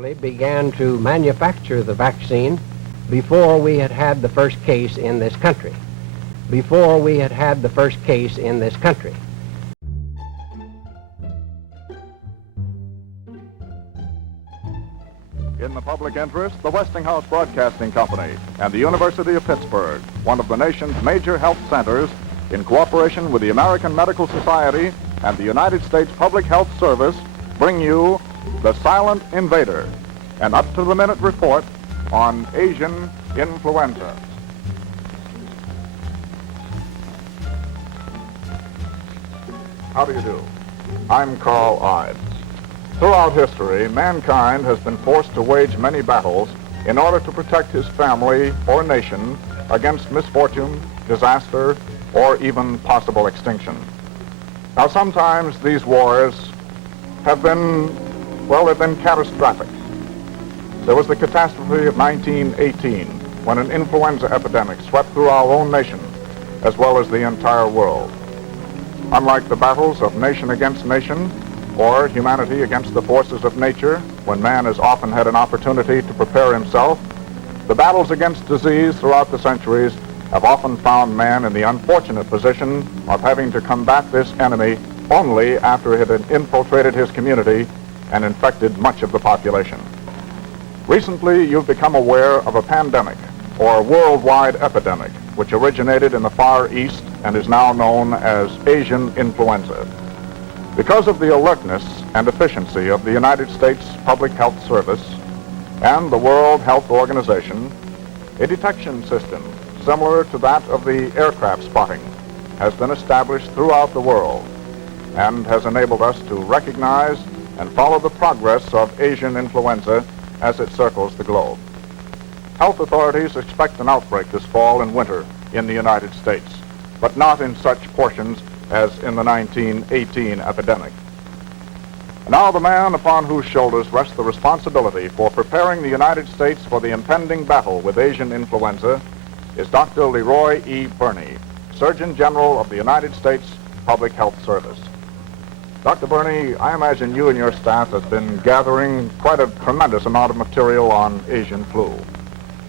actually began to manufacture the vaccine before we had had the first case in this country. Before we had had the first case in this country. In the public interest, the Westinghouse Broadcasting Company and the University of Pittsburgh, one of the nation's major health centers, in cooperation with the American Medical Society and the United States Public Health Service, bring you The Silent Invader, an up-to-the-minute report on Asian influenza. How do you do? I'm Carl Ives. Throughout history, mankind has been forced to wage many battles in order to protect his family or nation against misfortune, disaster, or even possible extinction. Now, sometimes these wars have been, well, they've been catastrophic. There was the catastrophe of 1918, when an influenza epidemic swept through our own nation, as well as the entire world. Unlike the battles of nation against nation, or humanity against the forces of nature, when man has often had an opportunity to prepare himself, the battles against disease throughout the centuries have often found man in the unfortunate position of having to combat this enemy only after it had infiltrated his community and infected much of the population. Recently, you've become aware of a pandemic, or worldwide epidemic, which originated in the Far East and is now known as Asian influenza. Because of the alertness and efficiency of the United States Public Health Service and the World Health Organization, a detection system similar to that of the aircraft spotting has been established throughout the world and has enabled us to recognize and follow the progress of Asian influenza as it circles the globe. Health authorities expect an outbreak this fall and winter in the United States, but not in such portions as in the 1918 epidemic. Now the man upon whose shoulders rests the responsibility for preparing the United States for the impending battle with Asian influenza is Dr. Leroy E. Burney, Surgeon General of the United States Public Health Service. Dr. Burney, I imagine you and your staff have been gathering quite a tremendous amount of material on Asian flu.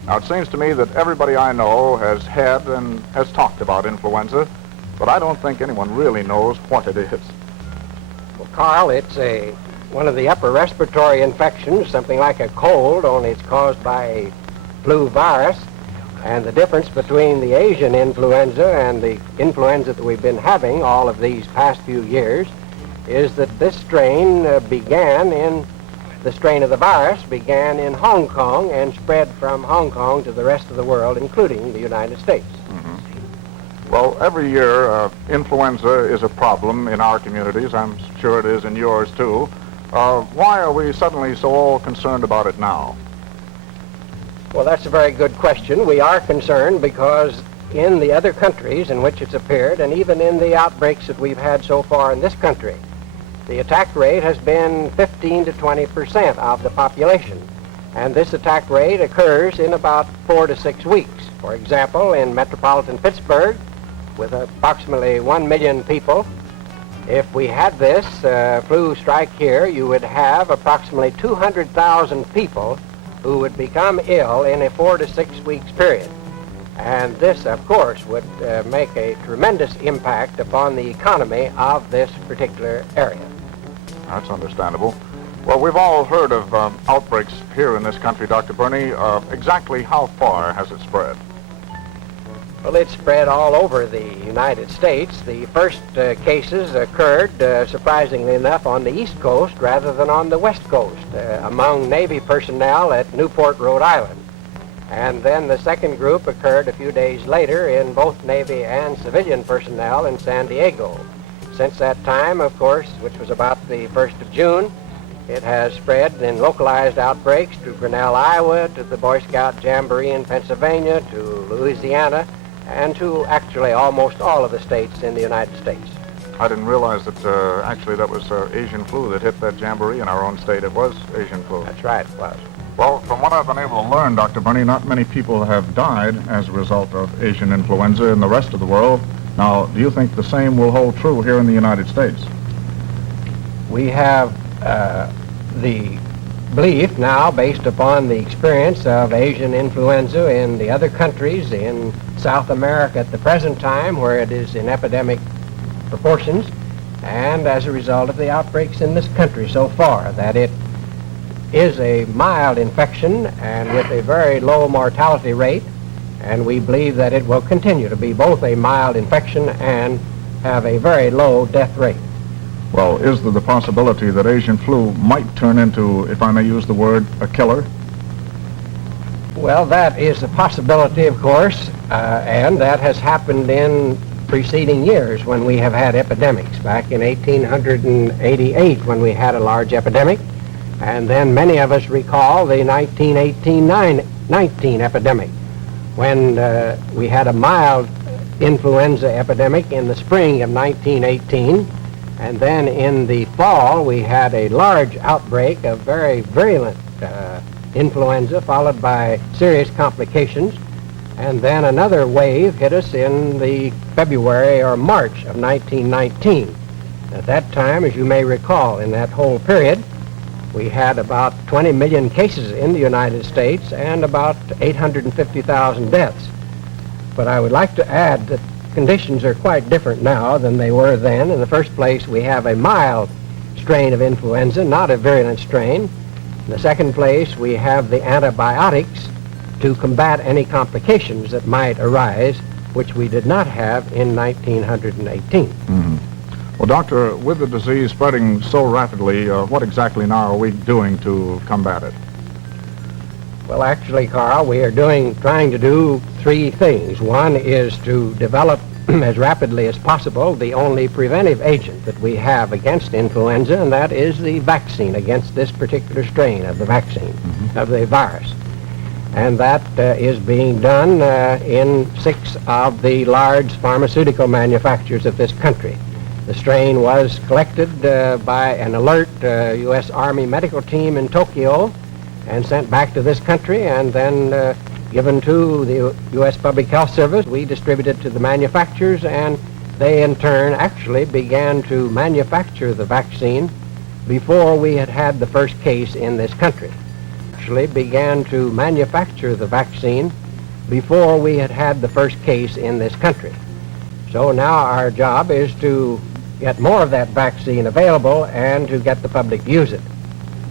Now, it seems to me that everybody I know has had and has talked about influenza, but I don't think anyone really knows what it is. Well, Carl, it's one of the upper respiratory infections, something like a cold, only it's caused by a flu virus. And the difference between the Asian influenza and the influenza that we've been having all of these past few years is that this strain the strain of the virus began in Hong Kong and spread from Hong Kong to the rest of the world, including the United States. Mm-hmm. Well, every year, influenza is a problem in our communities. I'm sure it is in yours, too. Why are we suddenly so all concerned about it now? Well, that's a very good question. We are concerned because in the other countries in which it's appeared, and even in the outbreaks that we've had so far in this country, the attack rate has been 15 to 20% of the population. And this attack rate occurs in about 4 to 6 weeks. For example, in metropolitan Pittsburgh, with approximately 1 million people, if we had this flu strike here, you would have approximately 200,000 people who would become ill in a 4 to 6 weeks period. And this, of course, would make a tremendous impact upon the economy of this particular area. That's understandable. Well, we've all heard of outbreaks here in this country, Dr. Burney. Exactly how far has it spread? Well, it's spread all over the United States. The first cases occurred, surprisingly enough, on the East Coast rather than on the West Coast, among Navy personnel at Newport, Rhode Island. And then the second group occurred a few days later in both Navy and civilian personnel in San Diego. Since that time, of course, which was about the 1st of June, it has spread in localized outbreaks to Grinnell, Iowa, to the Boy Scout Jamboree in Pennsylvania, to Louisiana, and to actually almost all of the states in the United States. I didn't realize that actually that was Asian flu that hit that jamboree in our own state. It was Asian flu. That's right, it was. Well, from what I've been able to learn, Dr. Burney, not many people have died as a result of Asian influenza in the rest of the world. Now, do you think the same will hold true here in the United States? We have the belief now, based upon the experience of Asian influenza in the other countries in South America at the present time, where it is in epidemic proportions, and as a result of the outbreaks in this country so far, that it is a mild infection and with a very low mortality rate, and we believe that it will continue to be both a mild infection and have a very low death rate. Well, is there the possibility that Asian flu might turn into, if I may use the word, a killer? Well, that is a possibility, of course, and that has happened in preceding years when we have had epidemics. Back in 1888 when we had a large epidemic, and then many of us recall the 1918-19 epidemic when we had a mild influenza epidemic in the spring of 1918, and then in the fall we had a large outbreak of very virulent influenza followed by serious complications, and then another wave hit us in the February or March of 1919. At that time, as you may recall, in that whole period, we had about 20 million cases in the United States and about 850,000 deaths. But I would like to add that conditions are quite different now than they were then. In the first place, we have a mild strain of influenza, not a virulent strain. In the second place, we have the antibiotics to combat any complications that might arise, which we did not have in 1918. Mm-hmm. Well, Doctor, with the disease spreading so rapidly, what exactly now are we doing to combat it? Well, actually, Carl, we are trying to do three things. One is to develop as rapidly as possible the only preventive agent that we have against influenza, and that is the vaccine against this particular strain of the vaccine, of the virus. And that is being done in 6 of the large pharmaceutical manufacturers of this country. The strain was collected by an alert U.S. Army medical team in Tokyo and sent back to this country, and then given to the U.S. Public Health Service. We distributed to the manufacturers, and they in turn actually began to manufacture the vaccine before we had had the first case in this country. Actually began to manufacture the vaccine before we had had the first case in this country. So now our job is to get more of that vaccine available and to get the public to use it.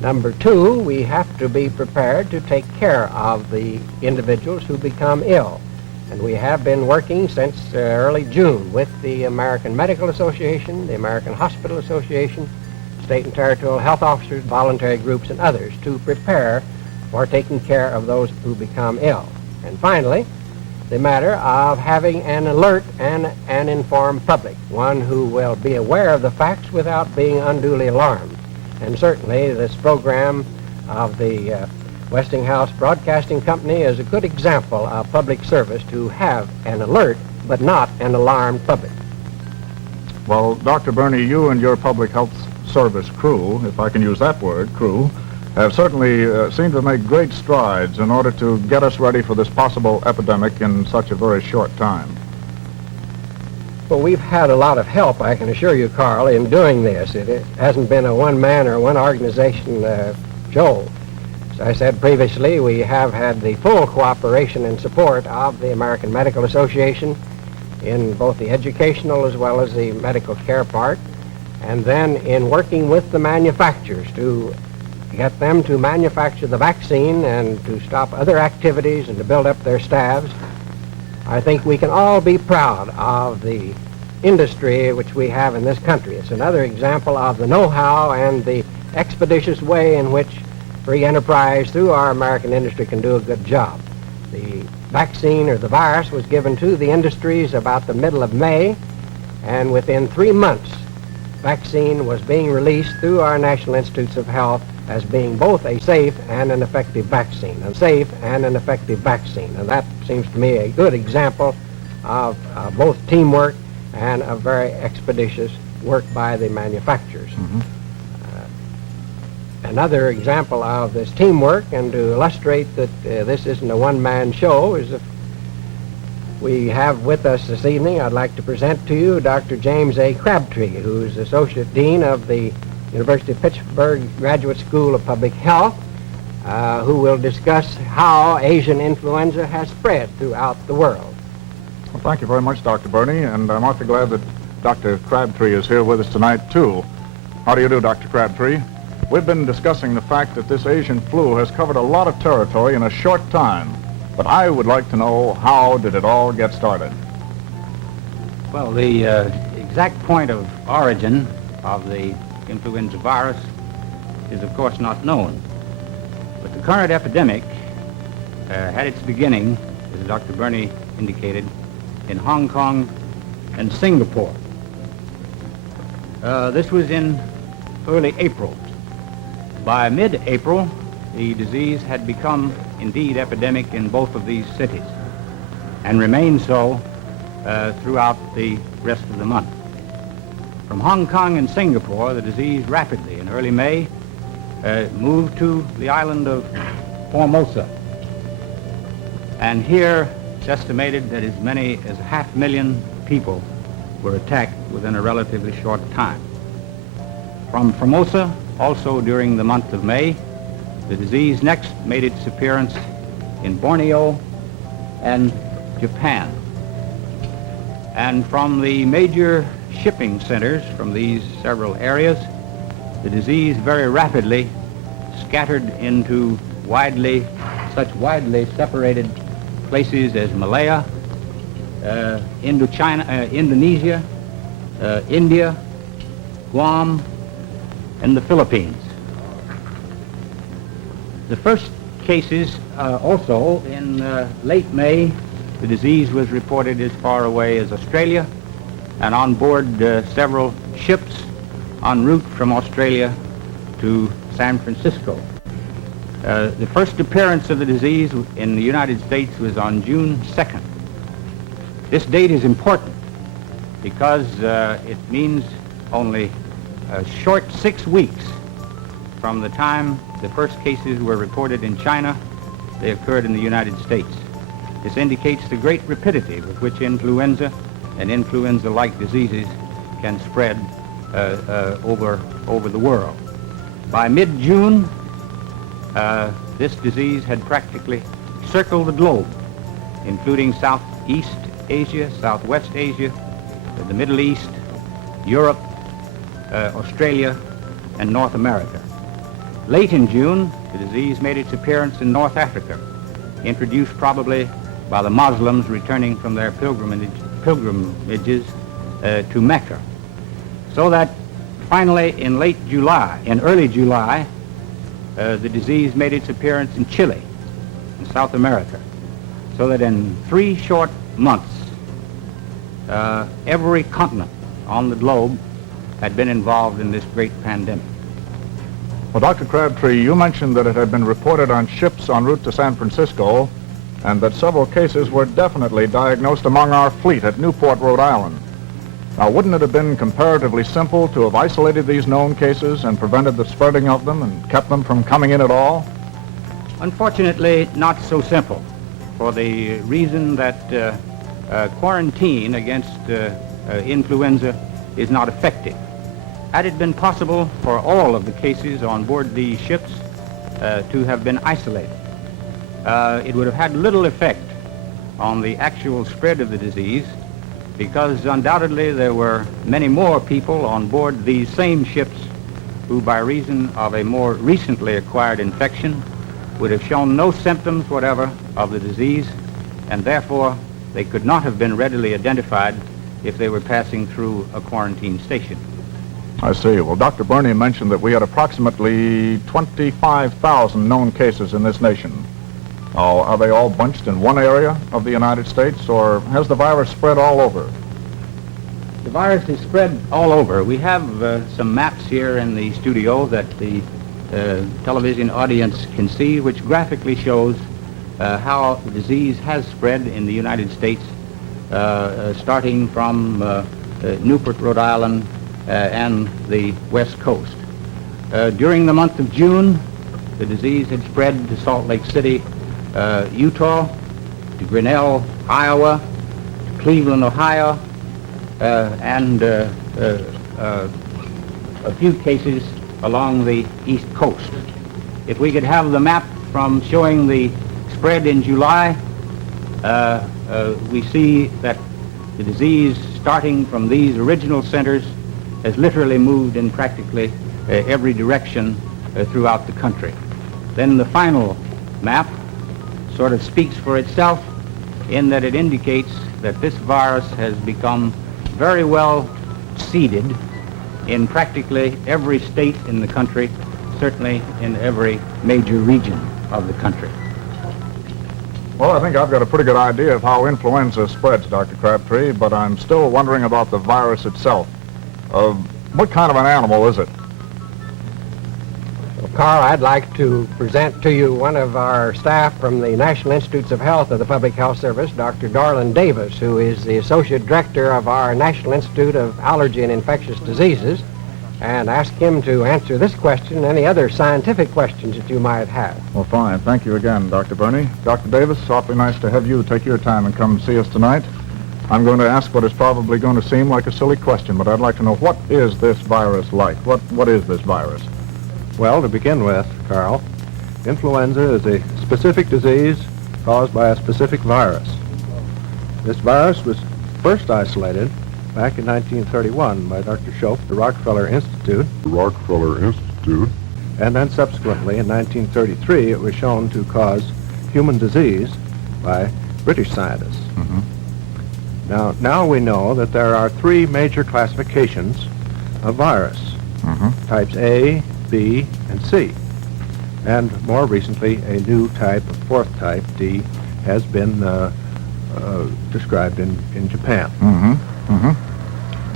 Number 2, we have to be prepared to take care of the individuals who become ill. And we have been working since early June with the American Medical Association, the American Hospital Association, state and territorial health officers, voluntary groups, and others to prepare for taking care of those who become ill. And finally, the matter of having an alert and an informed public, one who will be aware of the facts without being unduly alarmed. And certainly this program of the Westinghouse Broadcasting Company is a good example of public service, to have an alert but not an alarmed public. Well, Dr. Burney, you and your public health service crew, if I can use that word, crew, have certainly seemed to make great strides in order to get us ready for this possible epidemic in such a very short time. Well, we've had a lot of help, I can assure you, Carl, in doing this. It hasn't been a one-man or one organization show. As I said previously, we have had the full cooperation and support of the American Medical Association in both the educational as well as the medical care part, and then in working with the manufacturers to get them to manufacture the vaccine and to stop other activities and to build up their staffs. I think we can all be proud of the industry which we have in this country. It's another example of the know-how and the expeditious way in which free enterprise through our American industry can do a good job. The vaccine, or the virus, was given to the industries about the middle of May, and within 3 months, vaccine was being released through our National Institutes of Health as being both a safe and an effective vaccine, and that seems to me a good example of both teamwork and a very expeditious work by the manufacturers. Another example of this teamwork, and to illustrate that this isn't a one-man show, is if we have with us this evening, I'd like to present to you Dr. James A. Crabtree, who's Associate Dean of the University of Pittsburgh Graduate School of Public Health, who will discuss how Asian influenza has spread throughout the world. Well, thank you very much, Dr. Burney, and I'm awfully glad that Dr. Crabtree is here with us tonight, too. How do you do, Dr. Crabtree? We've been discussing the fact that this Asian flu has covered a lot of territory in a short time, but I would like to know, how did it all get started? Well, the exact point of origin of the influenza virus is, of course, not known. But the current epidemic had its beginning, as Dr. Burney indicated, in Hong Kong and Singapore. This was in early April. By mid-April, the disease had become indeed epidemic in both of these cities and remained so throughout the rest of the month. From Hong Kong and Singapore, the disease rapidly, in early May, moved to the island of Formosa. And here, it's estimated that as many as 500,000 people were attacked within a relatively short time. From Formosa, also during the month of May, the disease next made its appearance in Borneo and Japan. And from the major shipping centers from these several areas, the disease very rapidly scattered into such widely separated places as Malaya, Indonesia, India, Guam, and the Philippines. The first cases also in late May, the disease was reported as far away as Australia and on board several ships en route from Australia to San Francisco. The first appearance of the disease in the United States was on June 2nd. This date is important because it means only a short 6 weeks from the time the first cases were reported in China, they occurred in the United States. This indicates the great rapidity with which influenza and influenza-like diseases can spread over the world. By mid-June, this disease had practically circled the globe, including Southeast Asia, Southwest Asia, the Middle East, Europe, Australia, and North America. Late in June, the disease made its appearance in North Africa, introduced probably by the Muslims returning from their pilgrimages to Mecca. So that finally in early July, the disease made its appearance in Chile, in South America. So that in 3 short months, every continent on the globe had been involved in this great pandemic. Well, Dr. Crabtree, you mentioned that it had been reported on ships en route to San Francisco and that several cases were definitely diagnosed among our fleet at Newport, Rhode Island. Now, wouldn't it have been comparatively simple to have isolated these known cases and prevented the spreading of them and kept them from coming in at all? Unfortunately, not so simple, for the reason that quarantine against influenza is not effective. Had it been possible for all of the cases on board these ships to have been isolated, it would have had little effect on the actual spread of the disease, because undoubtedly there were many more people on board these same ships who, by reason of a more recently acquired infection, would have shown no symptoms whatever of the disease, and therefore they could not have been readily identified if they were passing through a quarantine station. I see. Well, Dr. Burney mentioned that we had approximately 25,000 known cases in this nation. Are they all bunched in one area of the United States, or has the virus spread all over? The virus is spread all over. We have some maps here in the studio that the television audience can see, which graphically shows how the disease has spread in the United States, starting from Newport, Rhode Island, and the West Coast. During the month of June, the disease had spread to Salt Lake City, Utah, to Grinnell, Iowa, to Cleveland, Ohio, and a few cases along the East Coast. if we could have the map from showing the spread in July, we see that the disease, starting from these original centers, has literally moved in practically every direction throughout the country. Then the final map sort of speaks for itself in that it indicates that this virus has become very well seeded in practically every state in the country, certainly in every major region of the country. Well, I think I've got a pretty good idea of how influenza spreads, Dr. Crabtree, but I'm still wondering about the virus itself. What kind of an animal is it? Well, Carl, I'd like to present to you one of our staff from the National Institutes of Health of the Public Health Service, Dr. Darlin Davis, who is the Associate Director of our National Institute of Allergy and Infectious Diseases, and ask him to answer this question and any other scientific questions that you might have. Well, fine. Thank you again, Dr. Burney. Dr. Davis, awfully nice to have you take your time and come see us tonight. I'm going to ask what is probably going to seem like a silly question, but I'd like to know, what is this virus like? What is this virus? Well, to begin with, Carl, influenza is a specific disease caused by a specific virus. This virus was first isolated back in 1931 by Dr. Schoep, the Rockefeller Institute. And then subsequently, in 1933, it was shown to cause human disease by British scientists. Now we know that there are three major classifications of virus, types A, B, and C. And more recently, a new type, a fourth type, D, has been described in Japan.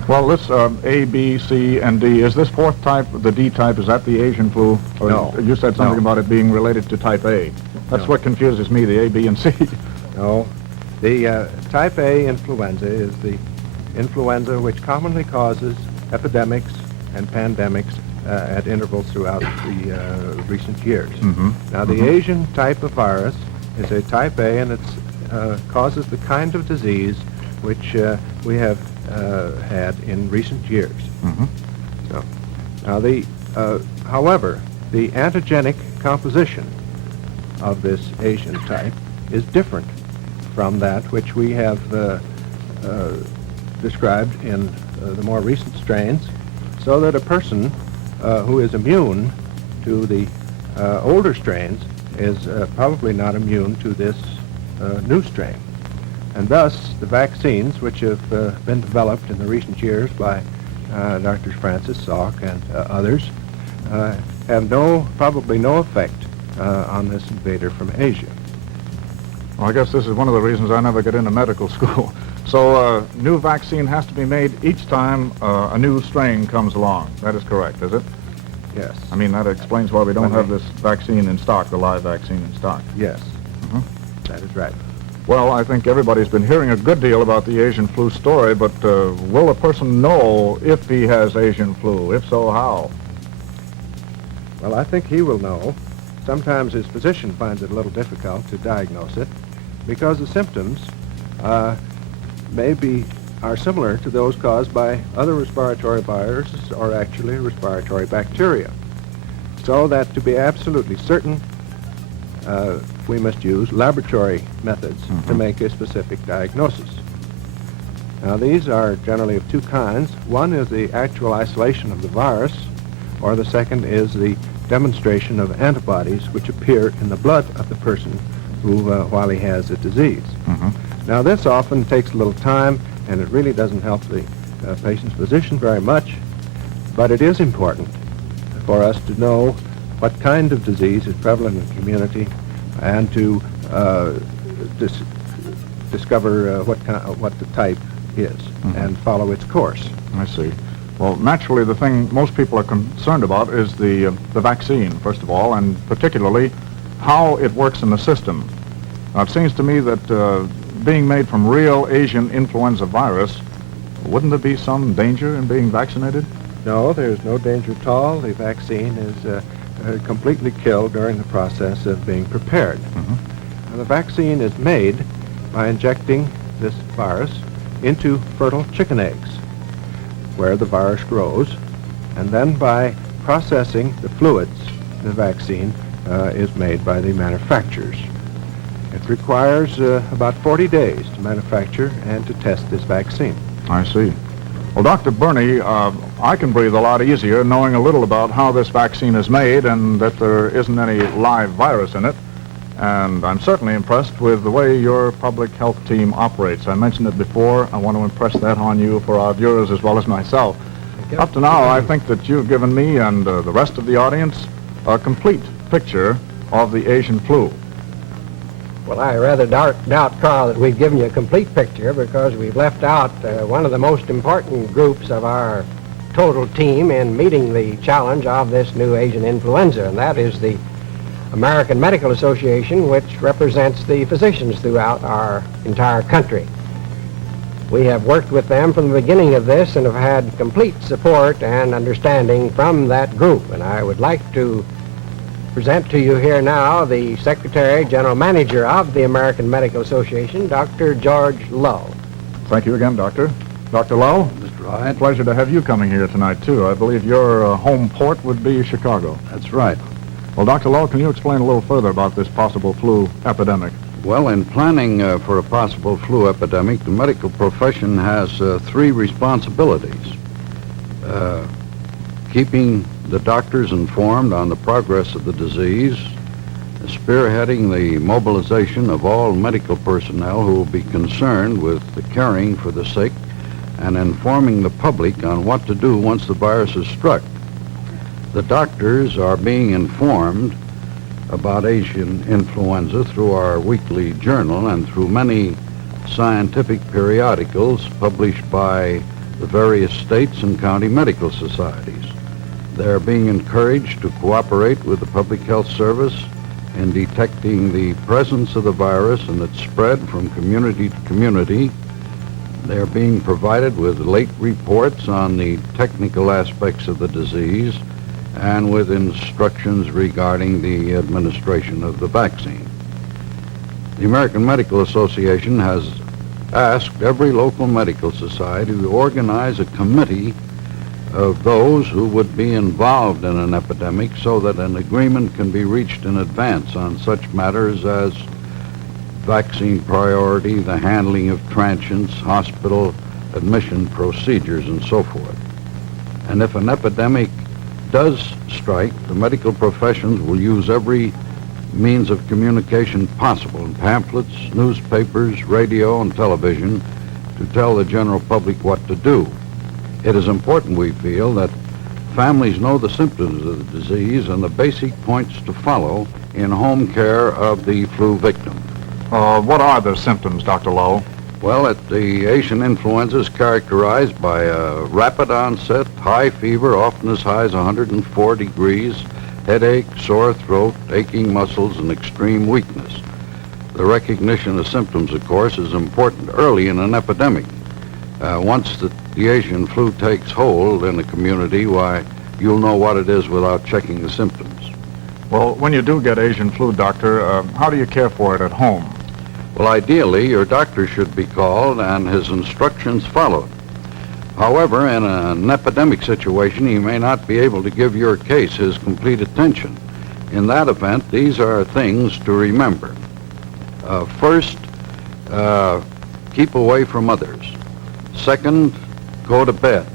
Well, this A, B, C, and D, is this fourth type, the D type, is that the Asian flu? Or No. You said something No. about it being related to type A. That's No. what confuses me, the A, B, and C. No, the type A influenza is the influenza which commonly causes epidemics and pandemics at intervals throughout the recent years. Now, the Asian type of virus is a type A, and it causes the kind of disease which we have had in recent years. So, now, however, the antigenic composition of this Asian type is different from that which we have described in the more recent strains, so that a person who is immune to the older strains is probably not immune to this new strain. And thus, the vaccines which have been developed in the recent years by Drs. Francis Salk and others have probably no effect on this invader from Asia. Well, I guess this is one of the reasons I never get into medical school. So new vaccine has to be made each time a new strain comes along. That is correct, is it? Yes. I mean, that explains why we don't have this vaccine in stock, the live vaccine in stock. Yes. That is right. Well, I think everybody's been hearing a good deal about the Asian flu story, but will a person know if he has Asian flu? If so, how? Well, I think he will know. Sometimes his physician finds it a little difficult to diagnose it because the symptoms are similar to those caused by other respiratory viruses or actually respiratory bacteria. So that to be absolutely certain, we must use laboratory methods to make a specific diagnosis. Now, these are generally of two kinds. One is the actual isolation of the virus, or the second is the demonstration of antibodies which appear in the blood of the person who, while he has the disease. Now, this often takes a little time, and it really doesn't help the patient's physician very much, but it is important for us to know what kind of disease is prevalent in the community and to discover what the type is and follow its course. I see. Well, naturally, the thing most people are concerned about is the vaccine, first of all, and particularly how it works in the system. Now, it seems to me that being made from real Asian influenza virus, wouldn't there be some danger in being vaccinated? No, there's no danger at all. The vaccine is completely killed during the process of being prepared. And the vaccine is made by injecting this virus into fertile chicken eggs, where the virus grows, and then by processing the fluids in the vaccine is made by the manufacturers. It requires about 40 days to manufacture and to test this vaccine. I see. Well, Dr. Burney, I can breathe a lot easier knowing a little about how this vaccine is made and that there isn't any live virus in it. And I'm certainly impressed with the way your public health team operates. I mentioned it before. I want to impress that on you for our viewers as well as myself. Up to now, I think that you've given me and the rest of the audience a complete picture of the Asian flu. Well, I rather doubt, Carl, that we've given you a complete picture because we've left out one of the most important groups of our total team in meeting the challenge of this new Asian influenza, and that is the American Medical Association, which represents the physicians throughout our entire country. We have worked with them from the beginning of this and have had complete support and understanding from that group. And I would like to present to you here now the Secretary General Manager of the American Medical Association, Dr. George Lowe. Thank you again, Doctor. Dr. Lowe? Mr. Hyde. Pleasure to have you coming here tonight, too. I believe your home port would be Chicago. That's right. Well, Dr. Lowe, can you explain a little further about this possible flu epidemic? Well, in planning for a possible flu epidemic, the medical profession has three responsibilities. Keeping the doctors informed on the progress of the disease, spearheading the mobilization of all medical personnel who will be concerned with the caring for the sick, and informing the public on what to do once the virus is struck. The doctors are being informed about Asian influenza through our weekly journal and through many scientific periodicals published by the various states and county medical societies. They're being encouraged to cooperate with the Public Health Service in detecting the presence of the virus and its spread from community to community. They're being provided with late reports on the technical aspects of the disease and with instructions regarding the administration of the vaccine. The American Medical Association has asked every local medical society to organize a committee of those who would be involved in an epidemic so that an agreement can be reached in advance on such matters as vaccine priority, the handling of transients, hospital admission procedures, and so forth. And if an epidemic does strike, the medical professions will use every means of communication possible in pamphlets, newspapers, radio, and television to tell the general public what to do. It is important, we feel, that families know the symptoms of the disease and the basic points to follow in home care of the flu victim. What are the symptoms, Dr. Lowe? Well, the Asian influenza is characterized by a rapid onset, high fever, often as high as 104 degrees, headache, sore throat, aching muscles, and extreme weakness. The recognition of symptoms, of course, is important early in an epidemic. Once the Asian flu takes hold in a community, why, you'll know what it is without checking the symptoms. Well, when you do get Asian flu, Doctor, how do you care for it at home? Well, ideally, your doctor should be called and his instructions followed. However, in an epidemic situation, he may not be able to give your case his complete attention. In that event, these are things to remember. First, keep away from others. Second, go to bed.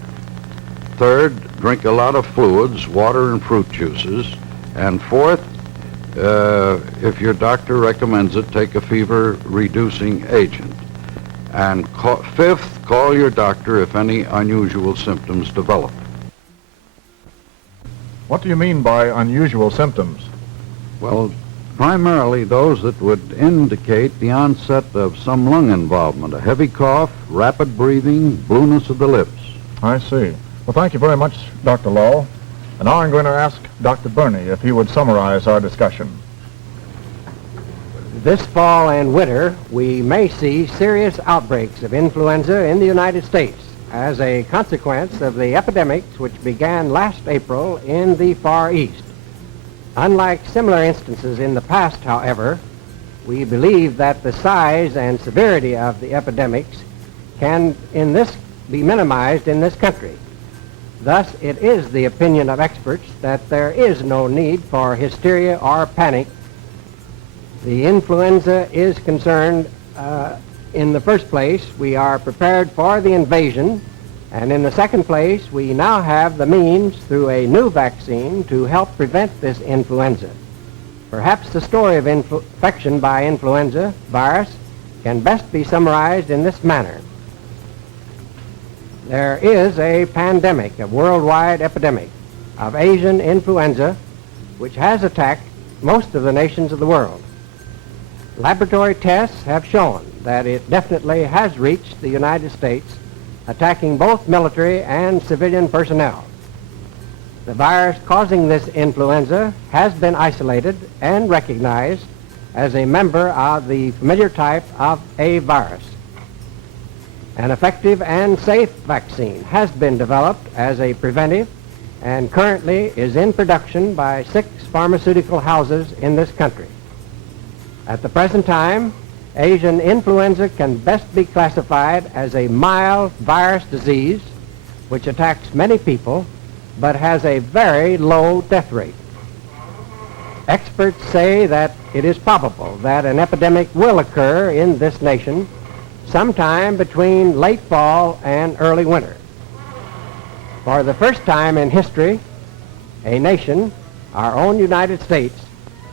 Third, drink a lot of fluids, water and fruit juices. And fourth, if your doctor recommends it, take a fever-reducing agent. And fifth, call your doctor if any unusual symptoms develop. What do you mean by unusual symptoms? Well, primarily those that would indicate the onset of some lung involvement, a heavy cough, rapid breathing, blueness of the lips. I see. Well, thank you very much, Dr. Lowe. And now I'm going to ask Dr. Burney if he would summarize our discussion. This fall and winter, we may see serious outbreaks of influenza in the United States as a consequence of the epidemics which began last April in the Far East. Unlike similar instances in the past, however, we believe that the size and severity of the epidemics can be minimized in this country. Thus, it is the opinion of experts that there is no need for hysteria or panic. The influenza is concerned, in the first place, we are prepared for the invasion, and in the second place, we now have the means through a new vaccine to help prevent this influenza. Perhaps the story of infection by influenza virus can best be summarized in this manner. There is a pandemic, a worldwide epidemic of Asian influenza, which has attacked most of the nations of the world. Laboratory tests have shown that it definitely has reached the United States, attacking both military and civilian personnel. The virus causing this influenza has been isolated and recognized as a member of the familiar type of A virus. An effective and safe vaccine has been developed as a preventive and currently is in production by 6 pharmaceutical houses in this country. At the present time, Asian influenza can best be classified as a mild virus disease which attacks many people but has a very low death rate. Experts say that it is probable that an epidemic will occur in this nation sometime between late fall and early winter. For the first time in history, a nation, our own United States,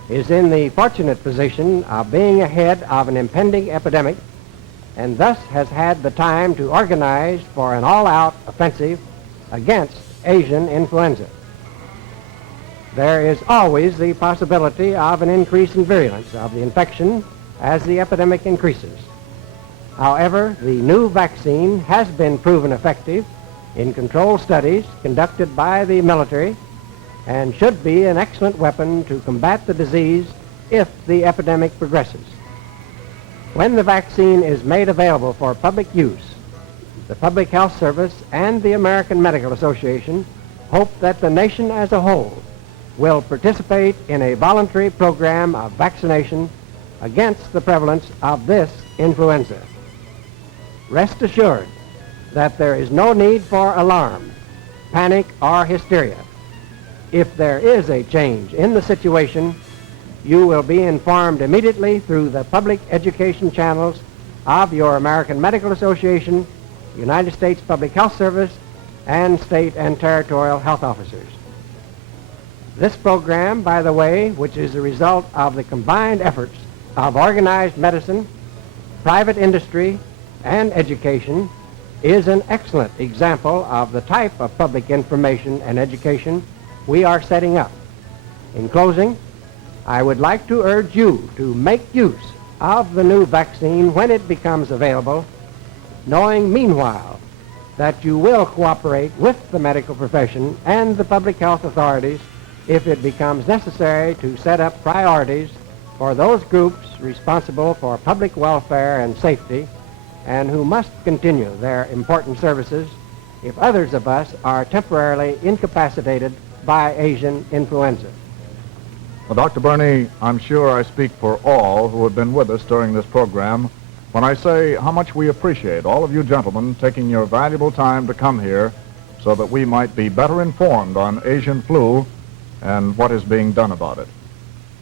is in the fortunate position of being ahead of an impending epidemic and thus has had the time to organize for an all-out offensive against Asian influenza. There is always the possibility of an increase in virulence of the infection as the epidemic increases. However, the new vaccine has been proven effective in controlled studies conducted by the military and should be an excellent weapon to combat the disease if the epidemic progresses. When the vaccine is made available for public use, the Public Health Service and the American Medical Association hope that the nation as a whole will participate in a voluntary program of vaccination against the prevalence of this influenza. Rest assured that there is no need for alarm, panic, or hysteria. If there is a change in the situation, you will be informed immediately through the public education channels of your American Medical Association, United States Public Health Service, and state and territorial health officers. This program, by the way, which is the result of the combined efforts of organized medicine, private industry, and education, is an excellent example of the type of public information and education we are setting up. In closing, I would like to urge you to make use of the new vaccine when it becomes available, knowing meanwhile that you will cooperate with the medical profession and the public health authorities if it becomes necessary to set up priorities for those groups responsible for public welfare and safety and who must continue their important services if others of us are temporarily incapacitated by Asian influenza. Well, Dr. Burney, I'm sure I speak for all who have been with us during this program when I say how much we appreciate all of you gentlemen taking your valuable time to come here so that we might be better informed on Asian flu and what is being done about it.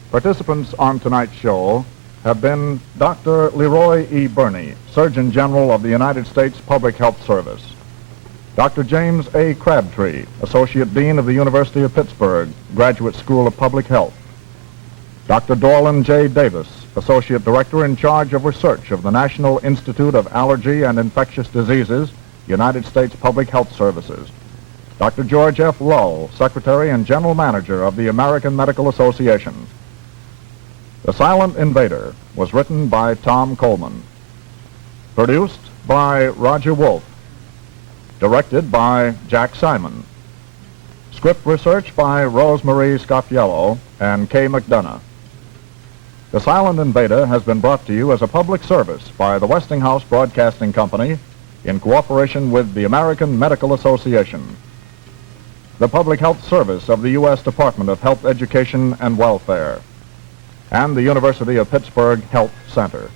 Participants on tonight's show have been Dr. Leroy E. Burney, Surgeon General of the United States Public Health Service; Dr. James A. Crabtree, Associate Dean of the University of Pittsburgh, Graduate School of Public Health; Dr. Dorlin J. Davis, Associate Director in charge of research of the National Institute of Allergy and Infectious Diseases, United States Public Health Services; Dr. George F. Lull, Secretary and General Manager of the American Medical Association. The Silent Invader was written by Tom Coleman, produced by Roger Wolf, directed by Jack Simon, script research by Rosemarie Scaffiello and Kay McDonough. The Silent Invader has been brought to you as a public service by the Westinghouse Broadcasting Company in cooperation with the American Medical Association, the Public Health Service of the U.S. Department of Health Education and Welfare, and the University of Pittsburgh Health Center.